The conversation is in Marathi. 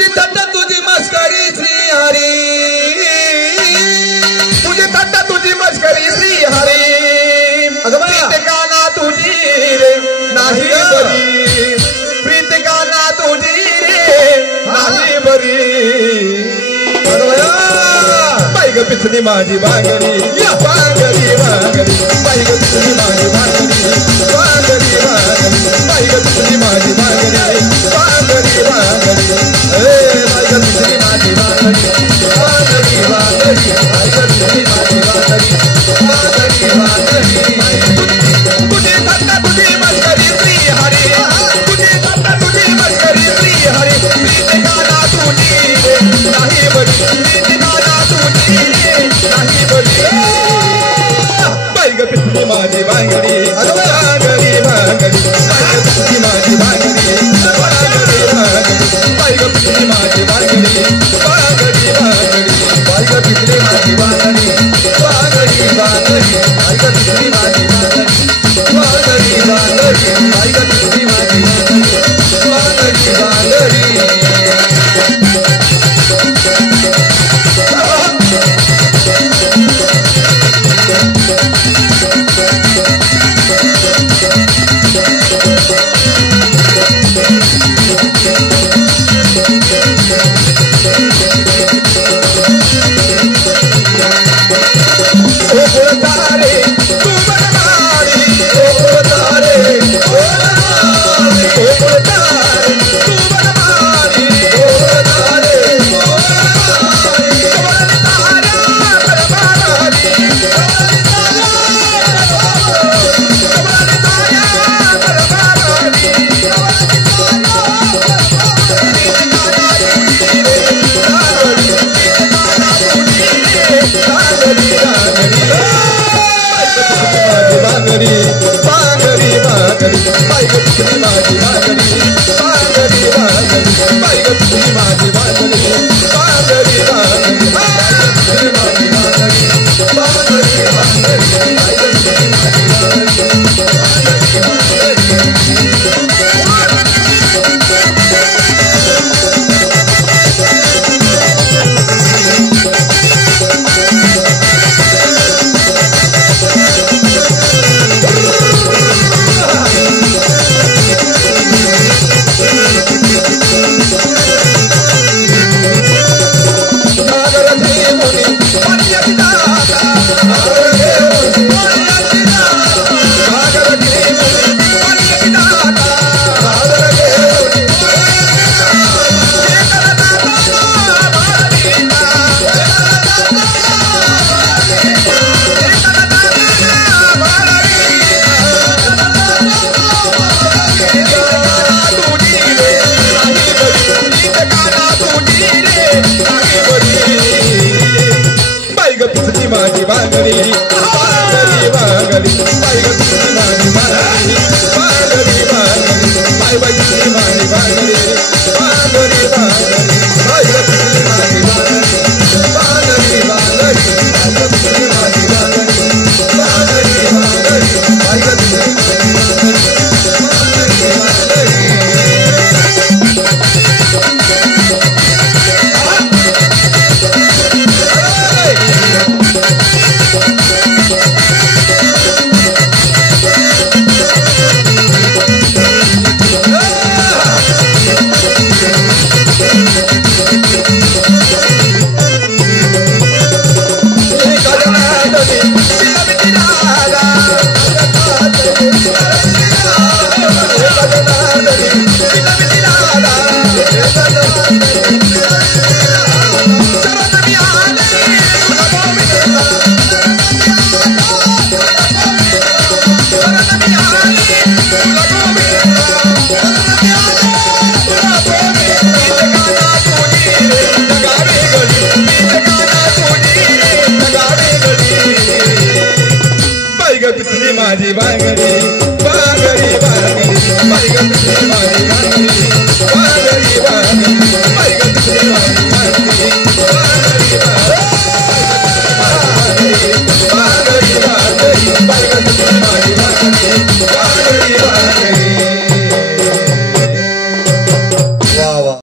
तुझी थट्टा तुझी मस्करी श्री हरी तुझी थट्टा तुझी मस्करी श्री हरी प्रीत गाना तुझी रे नाही बरी प्रीत गाना तुझी रे नाही बरी बाई ग पिचली माझी बांगडी बांगडी बांगडी बाई ग पिचली माझी बांगडी बांगडी बांगडी बाई ग पिचली माझी बांगडी बांगडी बांगडी बाई ग पिचली माझी बांगडी बांगडी बांगडी बाई ग पिचली माझी बांगडी बांगडी बांगडी तुझी थट्टा तुझी मस्करी श्री हरी तुझी थट्टा तुझी मस्करी श्री हरी प्रीत गाना तुझी रे नाही बरी प्रीत गाना तुझी रे नाही बरी बाई ग पिचली माझी बांगडी बांगडी बांगडी बाई ग पिचली माझी बांगडी बांगडी बांगडी बाई ग पिचली माझी बांगडी बांगडी बांगडी बाई ग पिचली माझी बांगडी बांगडी बांगडी बाई ग पिचली माझी बांगडी बांगडी बांगडी बाई ग पिचली माझी बांगडी बांगडी बांगडी